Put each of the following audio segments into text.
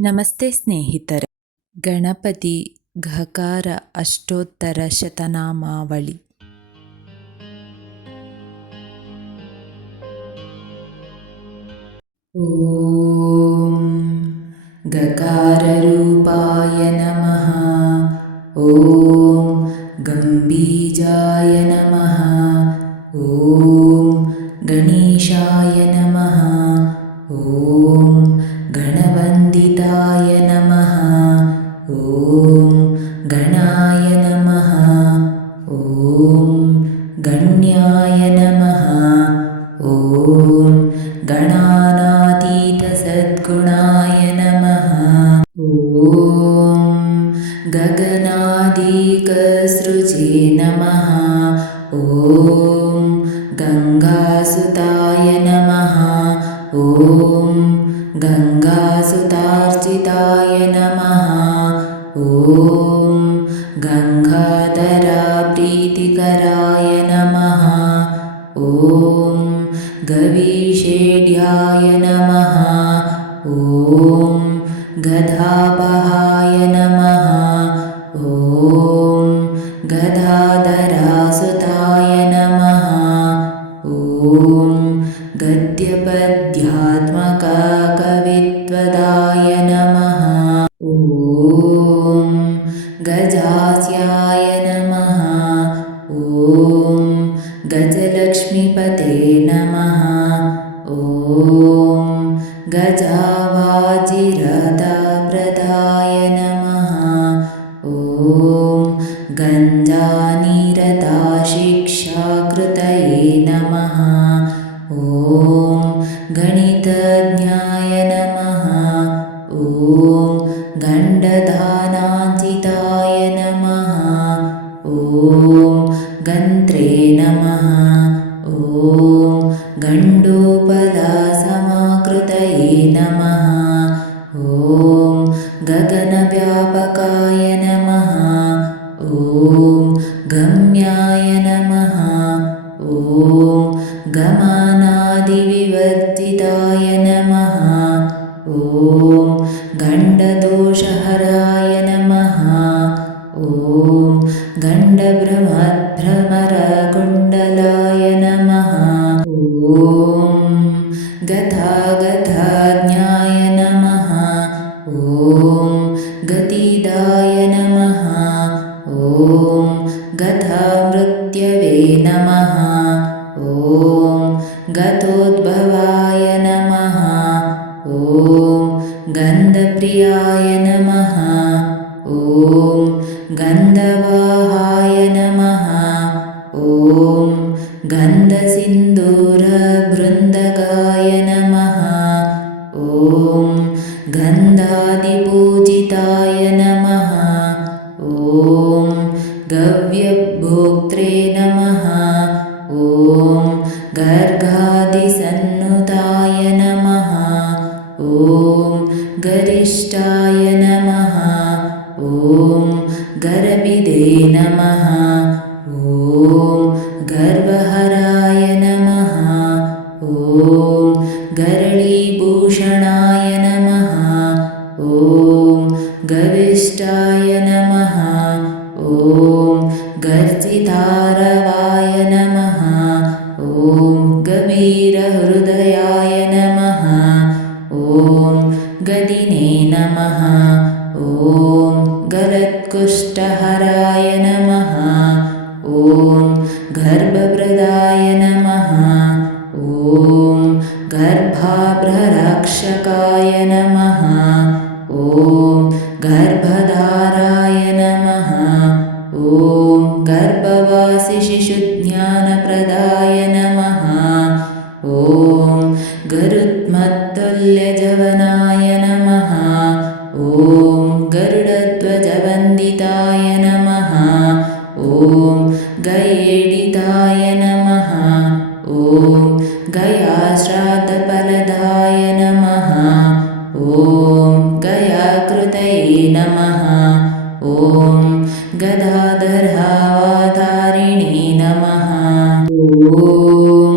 ನಮಸ್ತೆ ಸ್ನೇಹಿತರೆ. ಗಣಪತಿ ಘಕಾರ ಅಷ್ಟೋತ್ತರ ಶತನಾಮಾವಳಿ. ಓಂ ಗಕಾರರೂಪಾಯ ನಮಃ. ಓಂ ಗಂಬೀಜಾಯ ನಮಃ. ಓಂ ಗಣೇಶಾಯ ನಮಃ. ಓಂ ಗಣವಂದಿತಾಯ ನಮಃ. ಓಂ ಗಣಾಯ ನಮಃ. ಓಂ ಗಣ್ಯಾಯ ನಮಃ. ಓಂ ಗಣಾನಾತೀತ ಸದ್ಗುಣಾಯ ನಮಃ. ಓಂ ಗಗನಾಧಿಕಸೃಜೇ ನಮಃ. ಓಂ ಗಂಗಾಸುತಾಯ ನಮಃ. ಓಂ ಗಂಗಾಸುತಾರ್ಚಿತಾಯ ನಮಃ. ಓಂ ಗಂಗಾಧರ ಪ್ರೀತಿಕರಾಯ ನಮಃ. ಓಂ ಗವಿಷೇಢ್ಯಾಯ ನಮಃ. ಓಂ ಗದಾಪಹಾಯ ನಮಃ. ಓಂ ಗದಾಧರಾಸುತಾಯ ನಮಃ. ಓಂ ಗದ್ಯಪದ್ಯಾತ್ಮಕ ಕವಿತ್ವದಾಯ ನಮಃ. ಓಂ ಗಜಾಸ್ಯಾಯ ನಮಃ. ಓಂ ಗಜಲಕ್ಷ್ಮೀಪತೆ ನಮಃ. ಓಂ ಗಜಾವಾಜಿರಥಪ್ರದಾಯ ನಮಃ. ಓಂ ಗಂಜಾನಿರತಾಶಿಕ್ಷಾಕೃತಯೇ ನಮಃ. ಓಂ ಗಣಿತಜ್ಞಾಯ ನಮಃ. ಓಂ ಗಂಡಧಾನಾಂಚಿತಾಯ ನಮಃ. ಓಂ ಗಂತ್ರೇ ನಮಃ. ಓಂ ಗಂಡೋಪಲಸಮಾಕೃತಯೇ ನಮಃ. ಓಂ ಗಗನವ್ಯಾಪಕಾಯ ನಮಃ. ಓಂ ಗಮ್ಯಾಯ ನಮಃ. ಓಂ ಗಮನಾದಿವಿವರ್ಜಿತಾಯ ನಮಃ. ಓಂ ಗಂಡದೋಷಹರಾಯ ನಮಃ. ಓಂ ಗಂಡಭ್ರಮದ್ಭ್ರಮರಕುಂಡಲಾಯ ನಮಃ. ಓಂ ಗತಾಗತಾಜ್ಞಾಯ ನಮಃ. ಓಂ ಗತಿದಾಯ ನಮಃ. ಓಂ ಗತಾಮೃತ್ಯವೇ ನಮಃ. ಓಂ ಗತೋದ್ಭವಾಯ ನಮಃ. ಓಂ ಗಂಧಪ್ರಿಯಾಯ ನಮಃ. ಓಂ ಗಂಧವಾಹಾಯ ನಮಃ. ಓಂ ಗಂಧಸಿಂಧೂರಬೃಂದಗಾಯ ನಮಃ. ಓಂ ಗಂಧಾದಿಪೂಜಿತಾಯ ನಮಃ. ಓಂ ಗವ್ಯಭೋಕ್ತ್ರೇ ನಮಃ. ಓಂ ಗರ್ಗಾದಿಸನ್ನುತಾಯ ನಮಃ. ಓಂ ಗರಿಷ್ಠಾಯ ನಮಃ. ಓಂ ಗರಬಿದೇ ನಮಃ. ಓಂ ಗರ್ವಹರಾಯ ನಮಃ. ಓಂ ಗರಳೀಭೂಷಣಾಯ ನಮಃ. ಓಂ ಗವಿಷ್ಠಾಯ ನಮಃ. ಓಂ ಗರ್ಜಿತಾರವಾಯ ನಮಃ. ಓಂ ಗಭೀರಹೃದಯಾಯ ನಮಃ. ಓಂ ಗದಿನೇ ನಮಃ. ಓಂ ಗರತ್ಕುಷ್ಠಹರಾಯ ನಮಃ. ಓಂ ಗರ್ಭಪ್ರದಾಯ ನಮಃ. ಓಂ ಗರ್ಭಾಭ್ರರಕ್ಷಕಾಯ ನಮಃ. ಓಂ ಗರ್ಭಧಾರಾಯ ನಮಃ. ಓಂ ಗರ್ಭವಾಸಿ ಶಿಶುಜ್ಞಾನಪ್ರದಾಯ ನಮಃ. ಓಂ ಗರುತ್ಮತ್ತುಲ್ಯಜವನಾಯ ನಮಃ. ಓಂ ಗರುಡಧ್ವಜವಂದಿತಾಯ ನಮಃ. ಓಂ ಗಯೇಡಿತಾಯ ನಮಃ. ಓಂ ಗಯಾಶ್ರಾದ್ದಫಲದಾಯ ನಮಃ. ಓಂ ಗಯಾಕೃತಯೇ ನಮಃ. ಓಂ ಗದಾಧರಾವತಾರಿಣೇ ನಮಃ. ಓಂ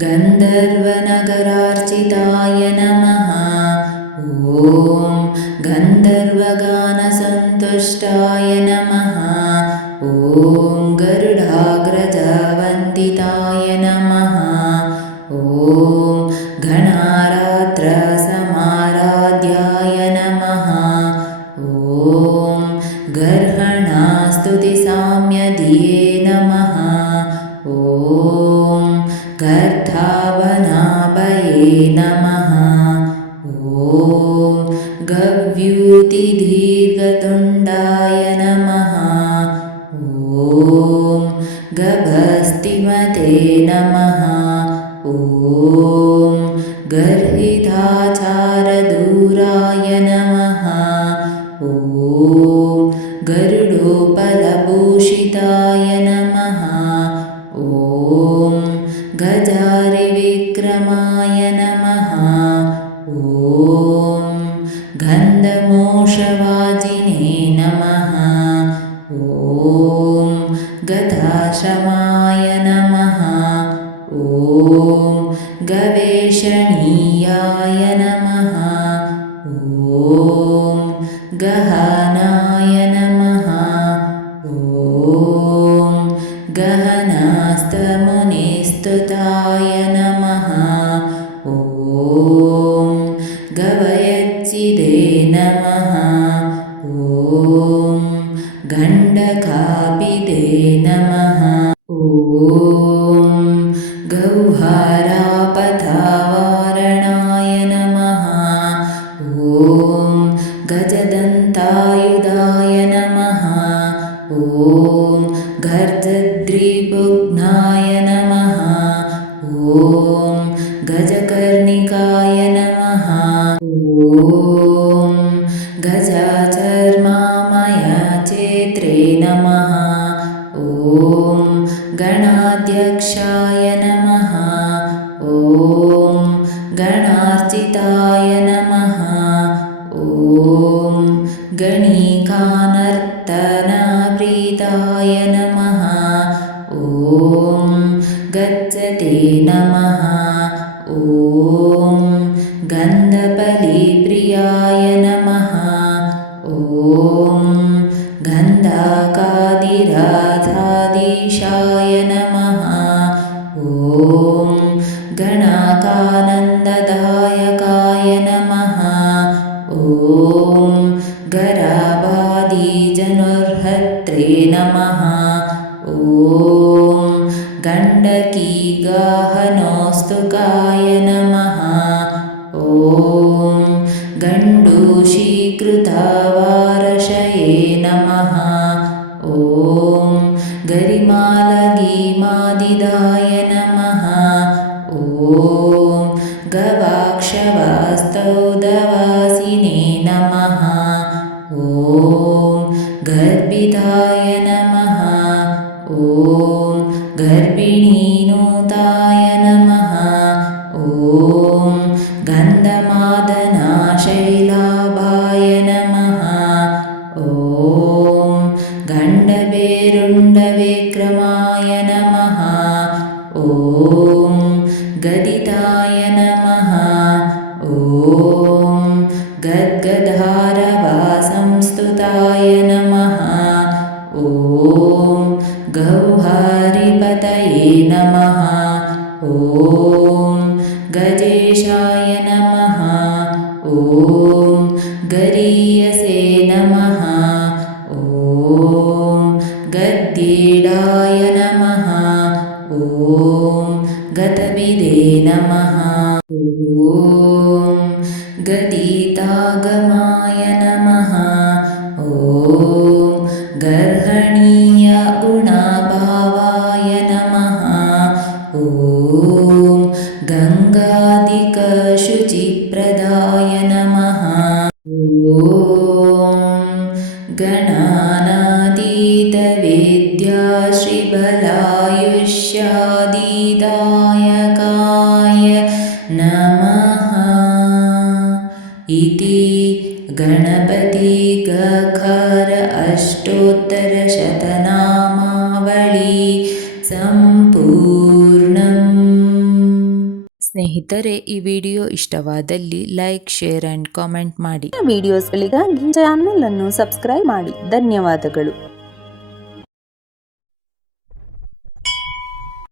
ಗಂಧರ್ವನಗರಾರ್ಚಿತಾಯ ನಮಃ. ಓಂ गन्धर्वगानसन्तुष्टाय नमः। ॐ गरुडाग्रजवन्दिताय नमः। ॐ गणारात्रसमाराध्याय नमः। ॐ गर्हणास्तुतिसाम्यधिये नमः। ॐ गर्धावनाभये नमः। ॐ गव्यूतिदीर्घतुण्डाय नमः। ॐ गभस्तिमते नमः। ॐ गर्हिताचारदूराय नमः। ॐ गरुडोपलभूषिताय नमः। ॐ गजारिविक्रमाय नमः। ॐ गन्धमोषवाजिने नमः। ॐ गताश्रमाय नमः। ॐ गवेषणीयाय नमः। ॐ गहनाय नमः। ॐ गहनास्तमुनिस्तुताय नमः। ॐ गवयच्चिदे नमः। ॐ गण्डकाभिदे नमः। ॐ गौहारापथावारणाय नमः। ॐ गजदन्तायुधाय नमः। ॐ गर्जद्रिभुग्नाय नमः। ॐ गजकर्णिकाय नमः। ॐ गजाचर्मामयचेत्रे नमः। ॐ गणाध्यक्षाय नमः। ॐ गणार्चिताय नमः। ॐ गणिकानर्तनप्रीताय नमः। ॐ गच्छते नमः। ॐ गन्धपलिप्रियाय नमः। ॐ गन्धकादिराधाधीशाय नमः। ॐ गणाकानन्ददायकाय नमः। ॐ गराभादिजनुर्हत्रे नमः। ॐ गण्डकीगाहनोस्तुकाय नमः। ॐ गण्डूषीकृतवारशये नमः। ॐ गरिमालगीमादिदाय नमः। ॐ गवाक्षवास्तौदवासिने नमः। ॐ गर्भिताय नमः। ॐ गर्भिणीनुताय नमः। ॐ गन्धमादनाशैलाभाय नमः। ॐ गण्डभेरुण्डविक्रमाय नमः। ॐ गदिताय नमः। ॐ गद्गधारवासंस्तुताय नमः। ॐ गौहरिपतये नमः। ॐ गजेशाय नमः। ॐ गरीयसे नमः। ॐ गद्येडाय नमः। ॐ गतविदे नमः। ॐ गदितागमाय नमः। ॐ गर्हणीय गुणभावाय नमः। ॐ गङ्गाधिकशुचिप्रदाय नमः। ॐ गणानातीतविद्याश्रीबलायुष्यादिदायकाय नमः। इति गणपतिगखर अष्टोत्तरशतनामावळी सम्पूर्णम्। ಸ್ನೇಹಿತರೆ, ಈ ವಿಡಿಯೋ ಇಷ್ಟವಾದಲ್ಲಿ ಲೈಕ್, ಶೇರ್ ಅಂಡ್ ಕಾಮೆಂಟ್ ಮಾಡಿ. ವಿಡಿಯೋಸ್ಗಳಿಗಾಗಿ ಚಾನಲ್ ಅನ್ನು ಸಬ್ಸ್ಕ್ರೈಬ್ ಮಾಡಿ. ಧನ್ಯವಾದಗಳು.